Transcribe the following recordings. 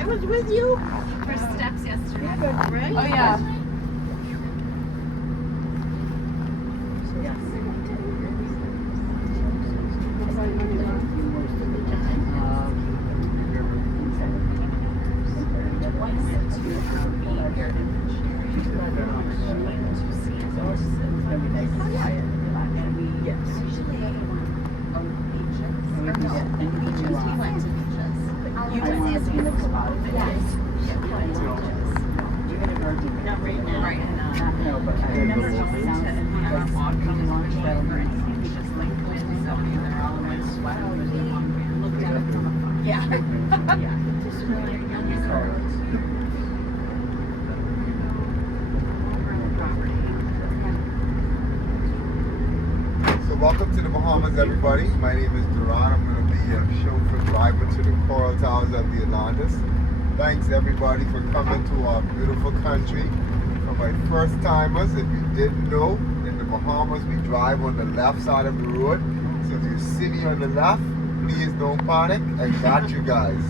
I was with you. For steps yesterday. Right? Oh yeah. So welcome to the Bahamas, everybody. My name is Duran. I'm going to be a chauffeur driver to the coral towers of the Atlantis. Thanks everybody for coming to our beautiful country. For my first timers, if you didn't know, in the Bahamas we drive on the left side of the road. So if you see me on the left, please don't panic. I got you guys.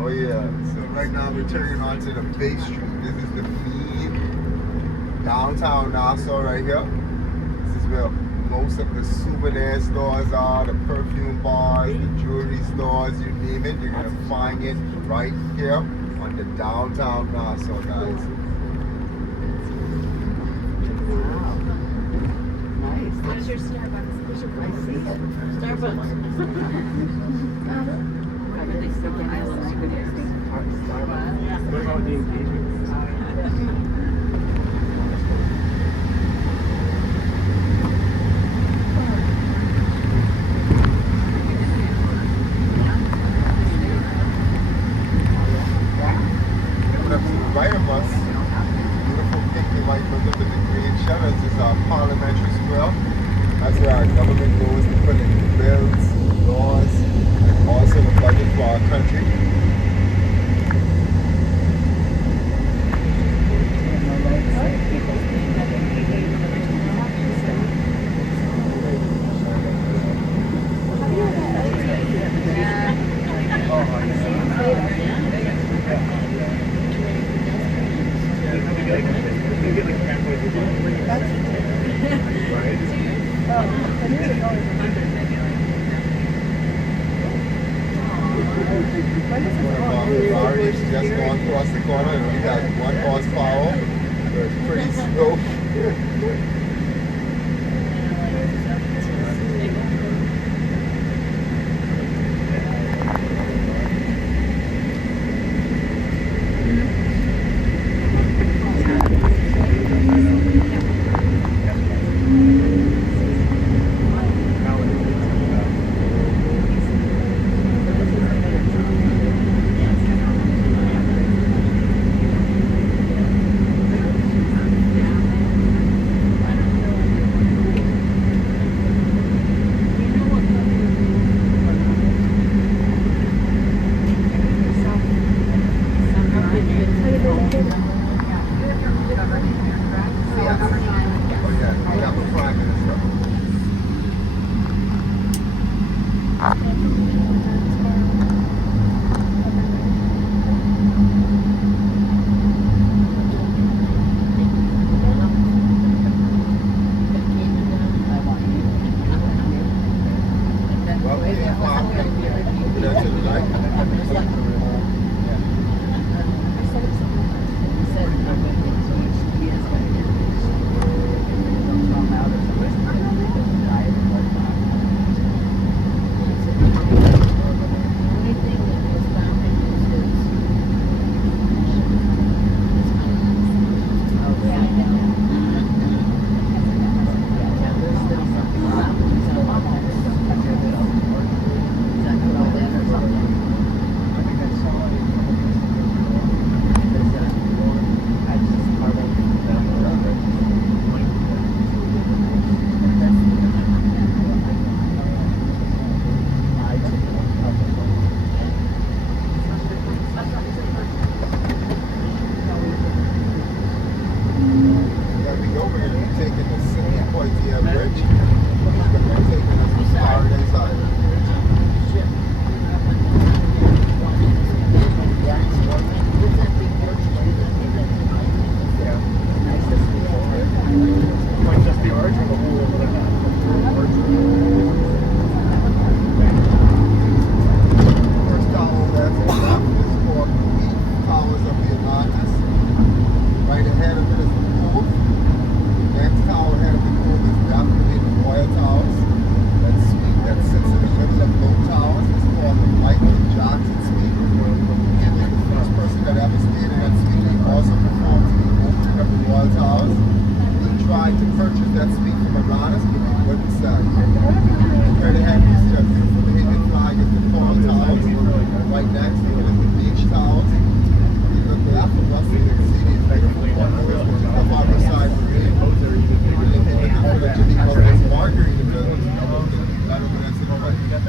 Oh yeah. So right now we're turning onto the Bay Street. This is the main downtown Nassau right here. This is where most of the souvenir stores are, the perfume bars, the jewelry stores, you name it. You're gonna find it right here on the downtown Nassau, guys. Wow. Nice. Where's your Starbucks? I see it. Starbucks. What about the engagement? Right of us, beautiful pink and white building with the green shutters is our parliamentary square. That's where our government goes to put in bills, laws, and also the budget for our country. Ferraris just going across the corner and we got 1 horsepower. So it's pretty slow.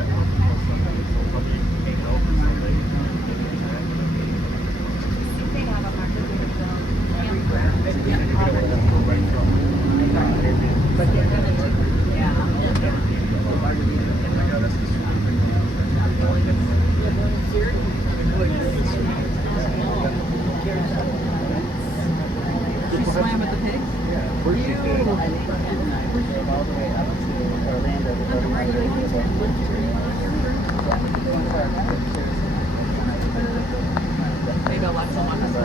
She swam with the pigs? Maybe I'll watch them on this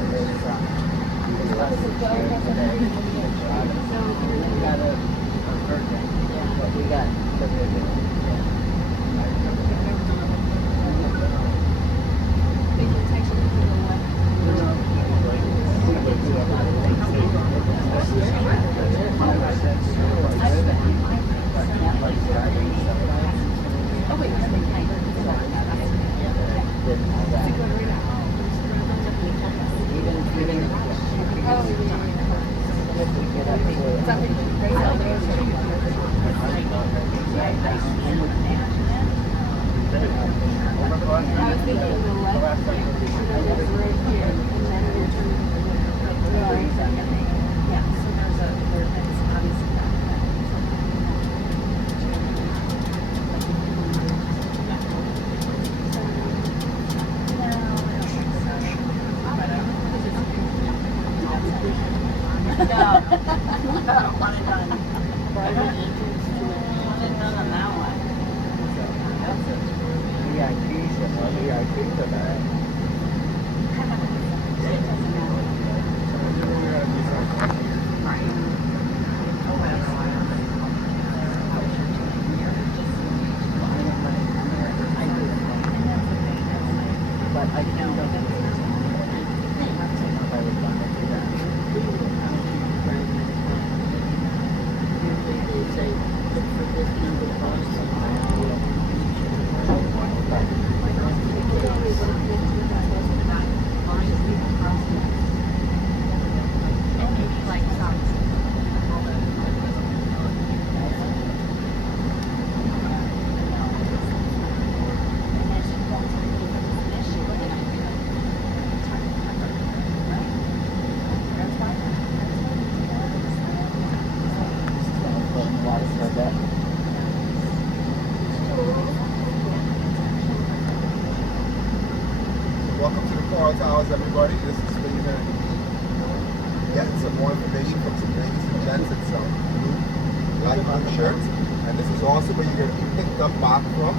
Welcome to the Coral Towers, everybody. This is where you're going to get some more information from some ladies and gents in some blue light blue shirts. And this is also where you're going to be picked up back from.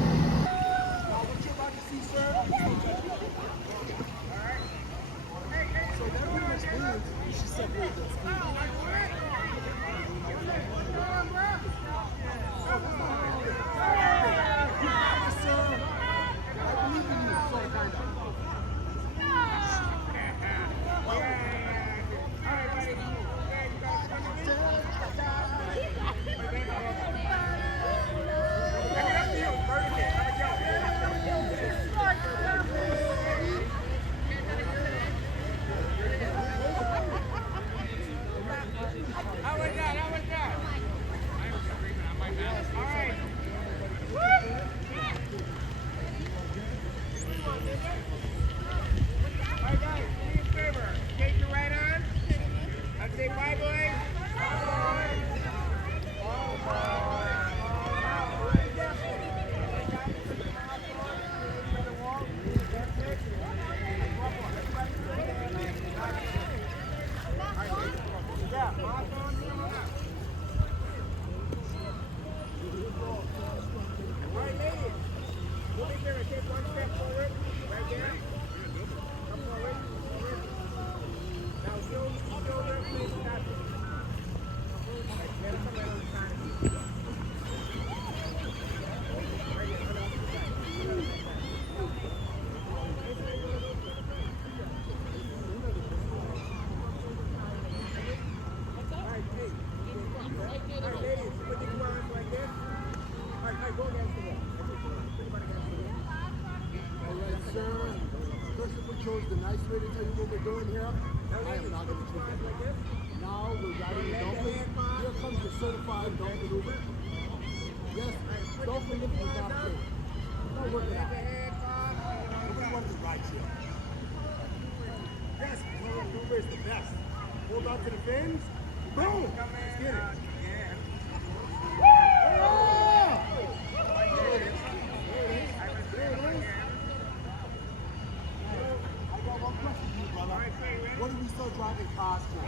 Chose the nice way to tell you what we're doing here. I am not going to choose that like this. Now we're riding the dolphin. Here comes the certified dolphin Uber. Yes, dolphin lift is not good. wins. Boom. Let's get it. I got one question for you, brother. What are we still driving cars for?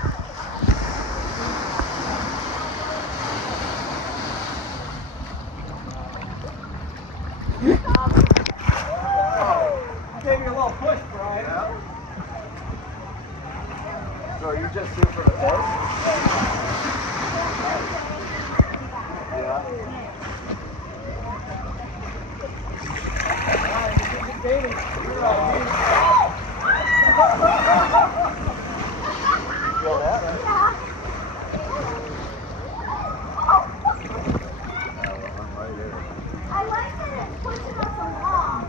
Gave me a little push, Brian. So you just here for the first? I like that it's pushing us along.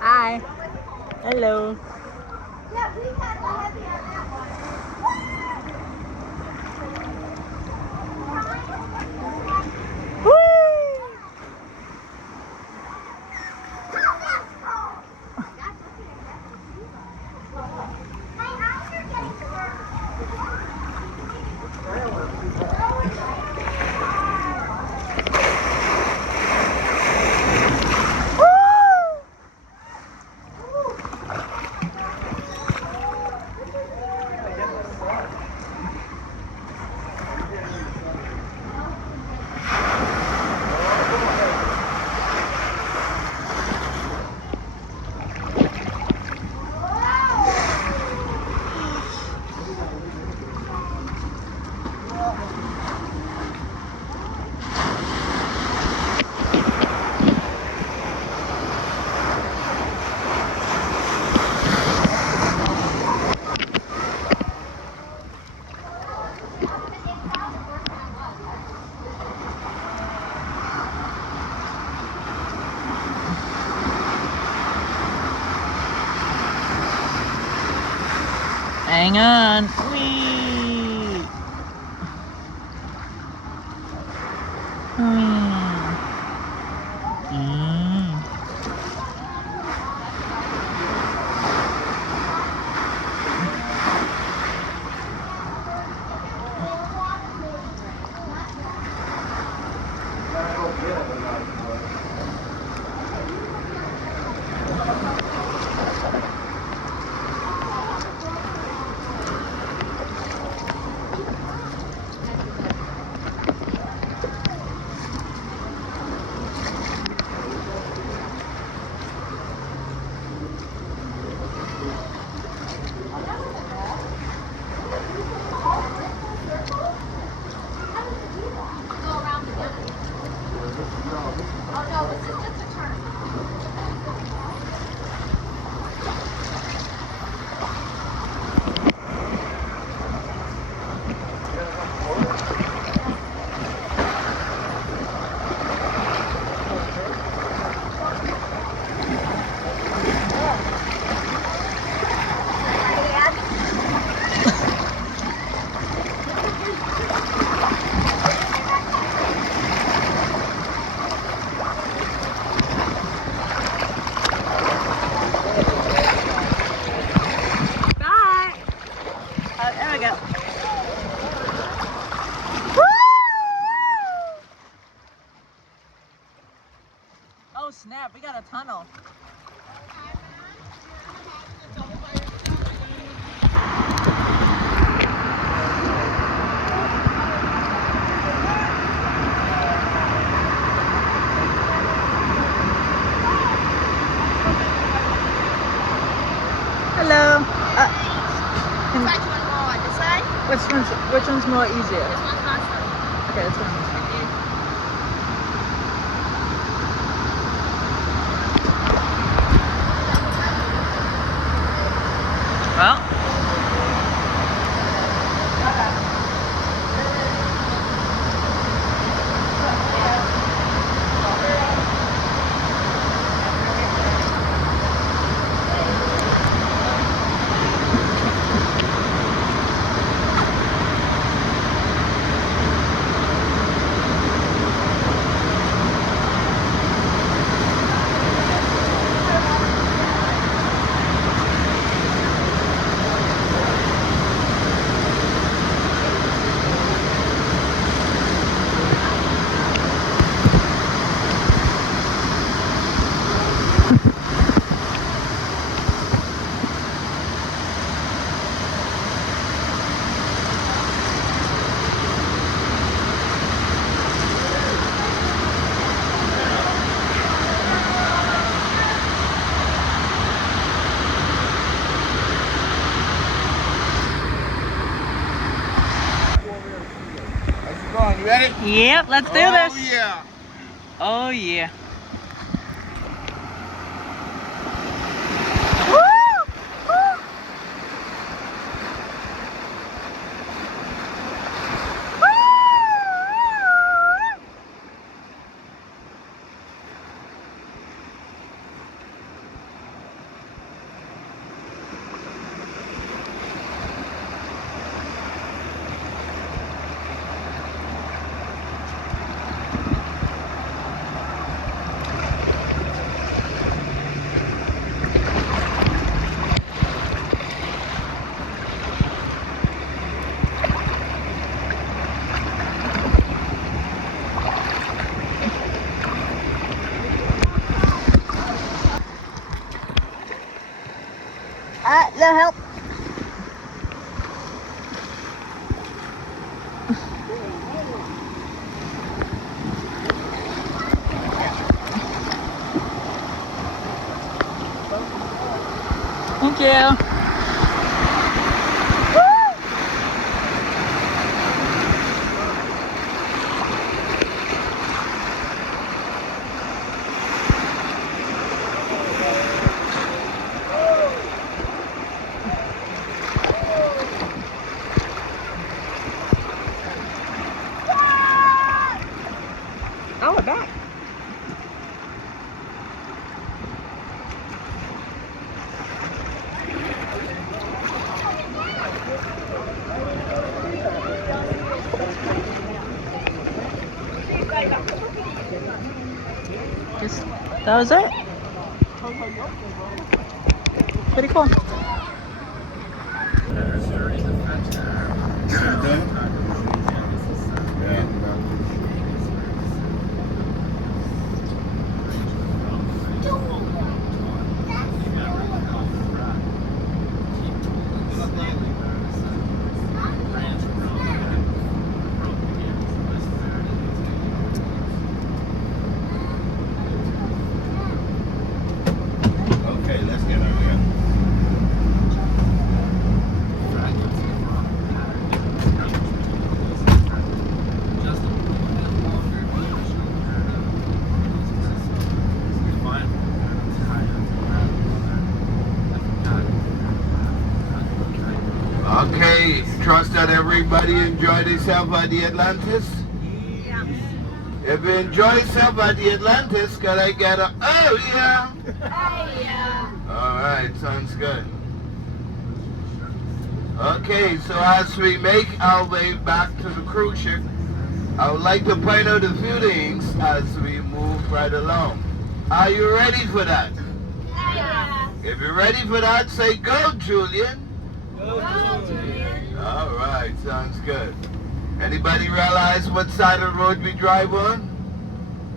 Hi. Hello. Yeah, we had the heavy on that one. Hang on. Whee! Oh snap, we got a tunnel. Hello. Which one's more easier? This one's faster. Okay, this one. Well. You ready? Yep, let's do this. Oh, yeah. Oh, yeah. No help. Thank you. Oh, we're back. Just, that was it. Pretty cool. Okay, let's get out of here. Okay, trust that everybody enjoyed themselves at the Atlantis. If you enjoy yourself at the Atlantis, can I get a oh yeah? Oh, yeah. Alright, sounds good. Okay, so as we make our way back to the cruise ship, I would like to point out a few things as we move right along. Are you ready for that? Yeah. If you're ready for that, say go, Julian. Go, Julian. Alright, sounds good. Anybody realize what side of the road we drive on?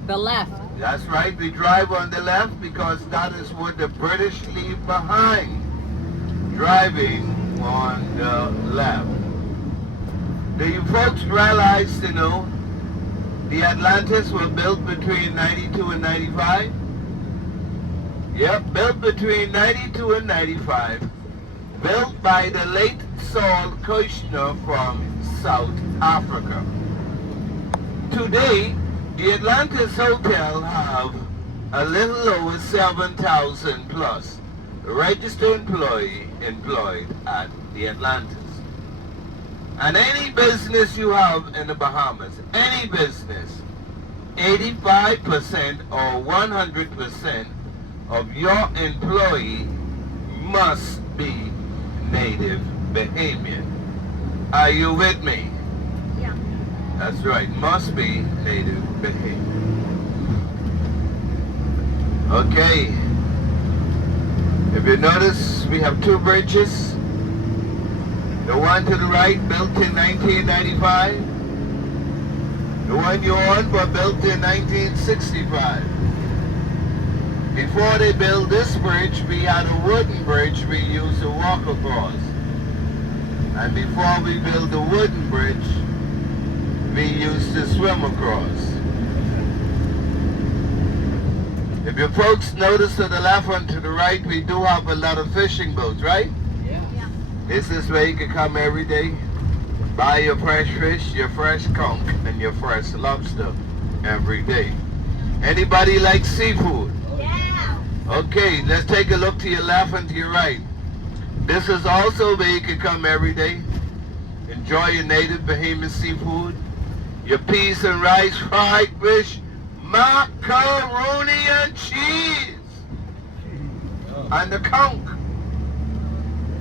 The left. That's right, we drive on the left because that is what the British leave behind. Driving on the left. Do you folks realize to know the Atlantis was built between 92 and 95? Yep, built between 92 and 95. Built by the late Saul Kushner from South Africa. Today, the Atlantis Hotel have a little over 7,000 plus registered employee employed at the Atlantis. And any business you have in the Bahamas, any business, 85% or 100% of your employee must be native Bahamian. Are you with me? Yeah. That's right, must be native Bahamian. Okay. If you notice, we have two bridges. The one to the right, built in 1995. The one you're on, was built in 1965. Before they built this bridge, we had a wooden bridge we used to walk across. And before we built the wooden bridge, we used to swim across. If you folks notice to the left and to the right, we do have a lot of fishing boats, right? Yeah. This is where you can come every day. Buy your fresh fish, your fresh conch, and your fresh lobster every day. Anybody like seafood? Yeah. Okay, let's take a look to your left and to your right. This is also where you can come every day. Enjoy your native Bahamian seafood, your peas and rice, fried fish, macaroni and cheese, and the conch.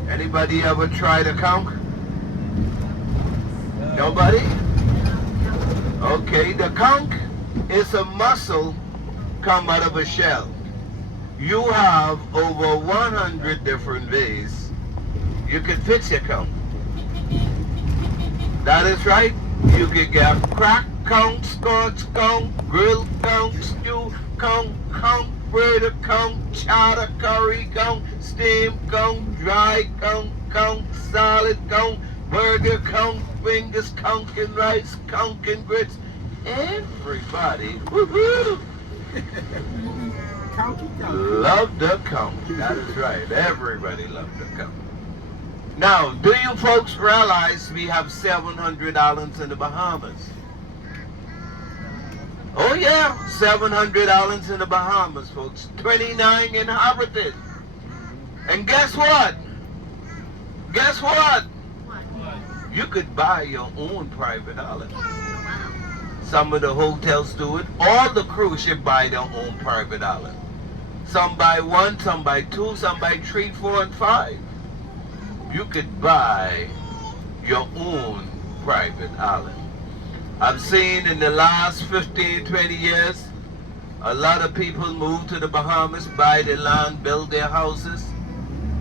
Anybody ever tried a conch? Nobody? Okay, the conch is a mussel come out of a shell. You have over 100 different ways you can fix your conch. That is right. You can get cracked conch, scotch conch, grilled conch, stew conch, conch, burger conch, chowder curry conch, steamed conch, dry conch, conch, salad conch, burger conch, fingers conch and rice, conch and grits. Everybody, woohoo! Love the conch. That is right. Everybody loves the conch. Now, do you folks realize we have 700 islands in the Bahamas? Oh yeah, 700 islands in the Bahamas, folks. 29 inhabited. And guess what? Guess what? You could buy your own private island. Some of the hotels do it. All the cruise ship buy their own private island. Some buy 1, some buy 2, some buy 3, 4, and 5. You could buy your own private island. I've seen in the last 15, 20 years, a lot of people move to the Bahamas, buy their land, build their houses,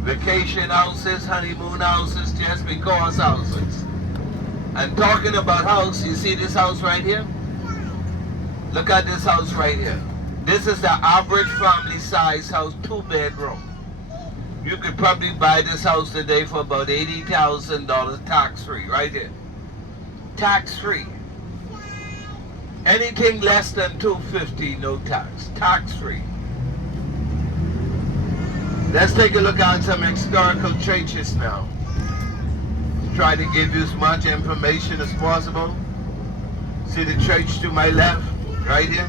vacation houses, honeymoon houses, just because houses. And talking about house, you see this house right here? Look at this house right here. This is the average family size house, 2-bedroom. You could probably buy this house today for about $80,000 tax-free, right here. Tax-free. Anything less than $250, no tax. Tax-free. Let's take a look at some historical churches now. Try to give you as much information as possible. See the church to my left, right here?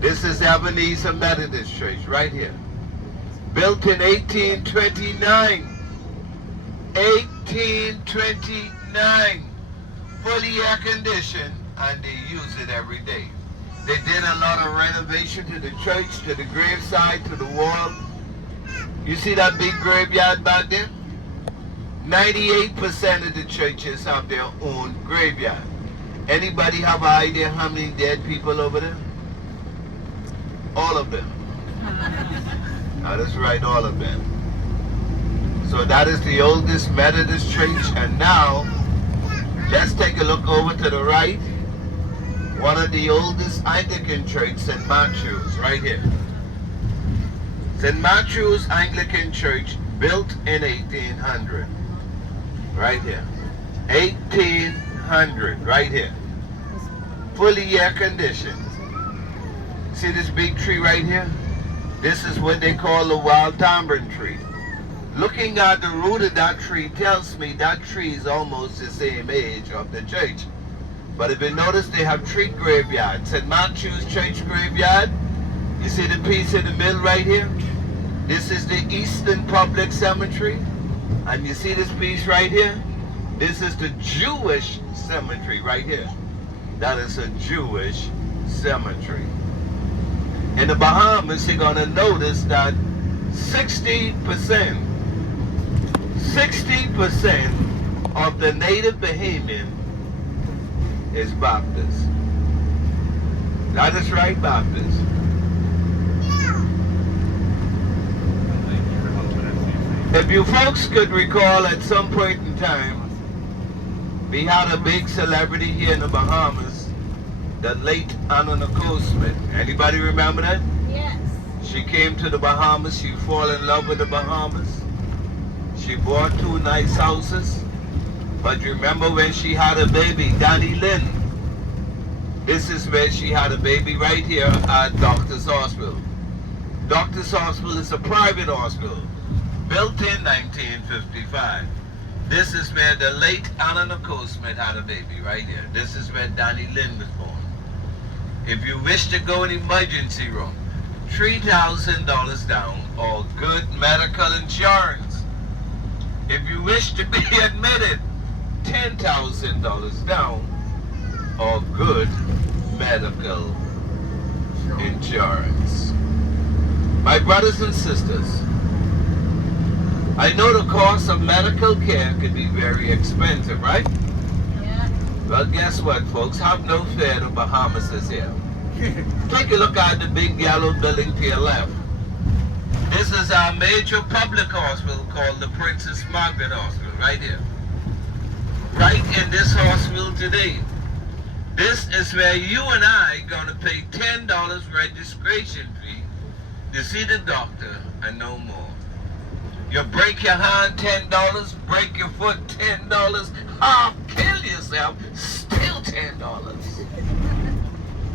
This is Ebenezer Methodist Church, right here. Built in 1829. 1829. Fully air conditioned, and they use it every day. They did a lot of renovation to the church, to the graveside, to the wall. You see that big graveyard back there? 98% of the churches have their own graveyard. Anybody have an idea how many dead people over there? All of them. Now that's right, all of them. So that is the oldest Methodist church, and now let's take a look over to the right. One of the oldest Anglican church, St. Matthew's, right here. St. Matthew's Anglican Church, built in 1800. Right here. 1800, right here. Fully air conditioned. See this big tree right here? This is what they call a wild tamarind tree. Looking at the root of that tree tells me that tree is almost the same age of the church. But if you notice, they have three graveyards. St. Matthew's Church graveyard. You see the piece in the middle right here? This is the Eastern Public Cemetery. And you see this piece right here? This is the Jewish cemetery right here. That is a Jewish cemetery. In the Bahamas, you're going to notice that 60% of the native Bahamian is Baptist. That is right, Baptist. If you folks could recall, at some point in time, we had a big celebrity here in the Bahamas, the late Anna Nicole Smith. Anybody remember that? Yes. She came to the Bahamas. She fell in love with the Bahamas. She bought 2 nice houses. But you remember when she had a baby, Danny Lynn? This is where she had a baby, right here at Doctor's Hospital. Doctor's Hospital is a private hospital, built in 1955. This is where the late Eleanor Coasmith had a baby, right here. This is where Danny Lynn was born. If you wish to go in emergency room, $3,000 down or good medical insurance. If you wish to be admitted, $10,000 down or good medical insurance. My brothers and sisters, I know the cost of medical care can be very expensive, right? Yeah. Well, guess what, folks? Have no fear, the Bahamas is here. Take a look at the big yellow building to your left. This is our major public hospital called the Princess Margaret Hospital, right here. Right in this hospital today. This is where you and I gonna pay $10 registration fee to see the doctor and no more. You break your hand, $10, break your foot, $10, kill yourself, still $10.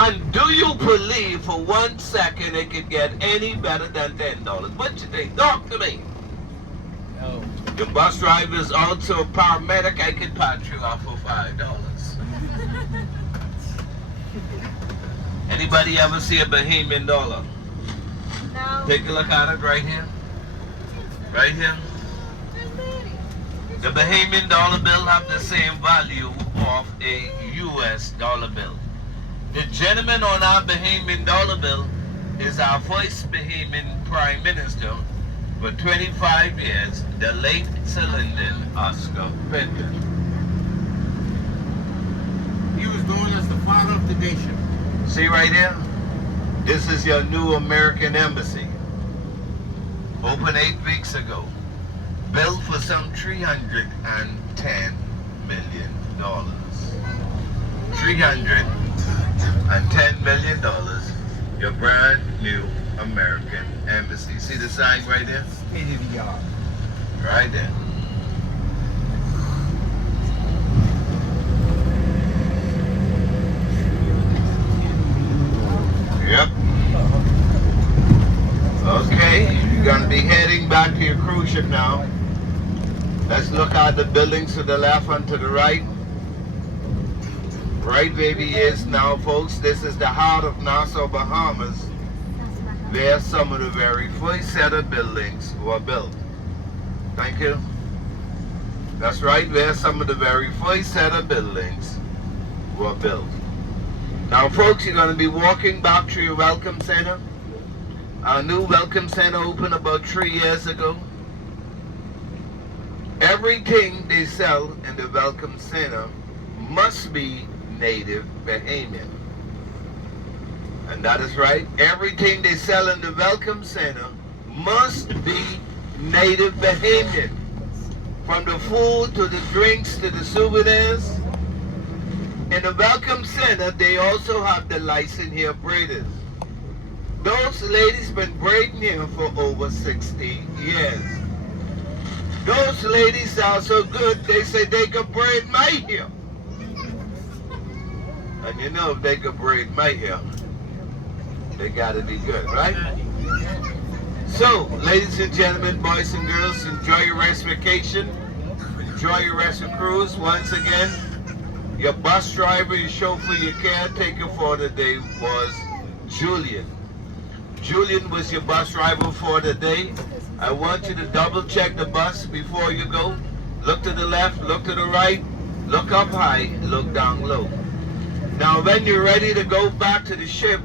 And do you believe for 1 second it could get any better than $10? What you think? Talk to me. No. Your bus driver is also a paramedic. I could patch you off for $5. Anybody ever see a Bahamian dollar? No. Take a look at it right here. Right here. The Bahamian dollar bill have the same value of a US dollar bill. The gentleman on our Bahamian dollar bill is our first Bahamian Prime Minister for 25 years, the late Sir Lyndon Oscar Benton. He was known as the father of the nation. See right here? This is your new American embassy. Opened 8 weeks ago. Built for some $310 million. $310 million. Your brand new American embassy. See the sign right there? State of the art. Right there. Yep. Okay, you're gonna be heading back to your cruise ship now. Let's look at the buildings to the left and to the right. Right, baby, is now, folks. This is the heart of Nassau, Bahamas, where some of the very first set of buildings were built. Thank you. That's right, where some of the very first set of buildings were built. Now, folks, you're going to be walking back to your Welcome Center. Our new Welcome Center opened about 3 years ago. Everything they sell in the Welcome Center must be native Bahamian. And that is right. Everything they sell in the Welcome Center must be native Bahamian. From the food to the drinks to the souvenirs. In the Welcome Center, they also have the licensed hair braiders. Those ladies been braiding here for over 60 years. Those ladies are so good, they say they could braid my hair. And you know if they could braid my hair, they gotta be good, right? So, ladies and gentlemen, boys and girls, enjoy your rest vacation. Enjoy your rest of cruise. Once again, your bus driver, your chauffeur, your caretaker for the day was Julian. Julian was your bus driver for the day. I want you to double check the bus before you go. Look to the left, look to the right, look up high, look down low. Now when you're ready to go back to the ship,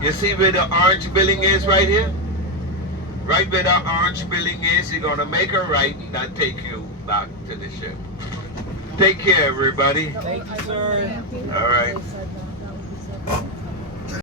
you see where the orange building is right here? Right where the orange building is, you're gonna make a right and that take you back to the ship. Take care, everybody. Thank you, sir. All